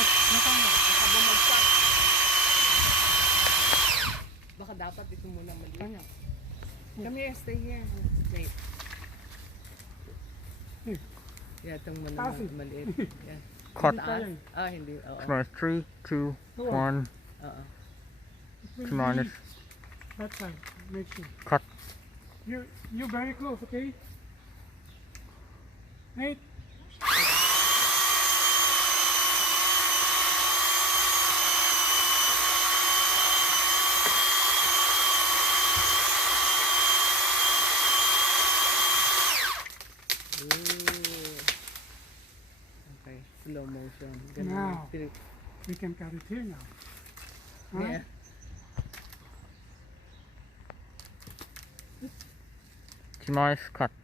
Baka bumagsak. Baka dapat dito muna maliit. Come here, stay here. Wait. Yeah, itong maliit. Yeah. Cut. Taas? Hindi. Oo. Tomorrow, 3, 2, 1. Oo. Minus. That side, make sure. Cut. You're very close, okay? Nate. Okay, slow motion. Now. We can cut it here now. Huh? Yeah. Minus. Cut.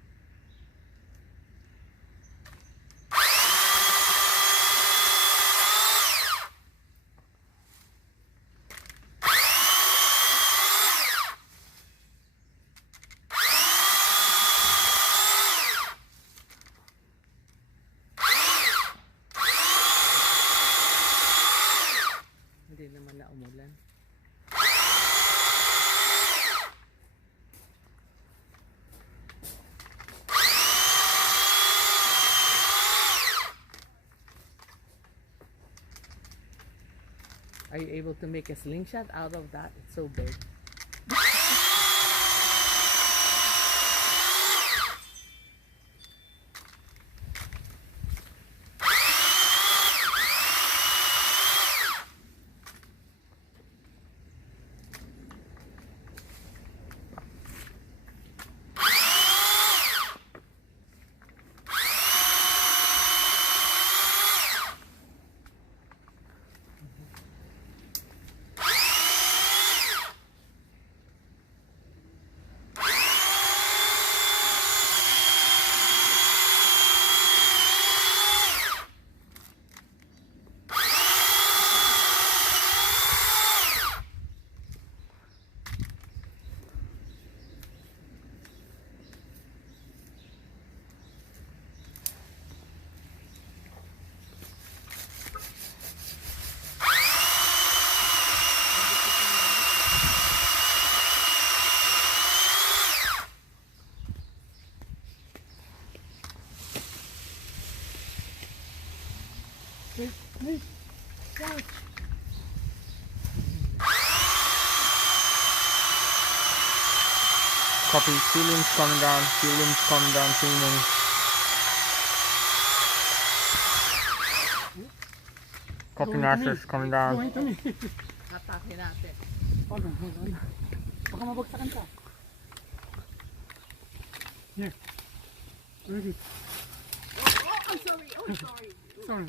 Hindi naman na umulan. Are you able to make a slingshot out of that? It's so big. Nate, watch. Copy. Ceiling's coming down. Ceiling's coming down. Ceiling. Copy. Nash's coming down. Going to me. Atake natin. Hold on. Baka mabagsakan ka. Here. Very good. Oh, I'm sorry. Oh, sorry. Sorry.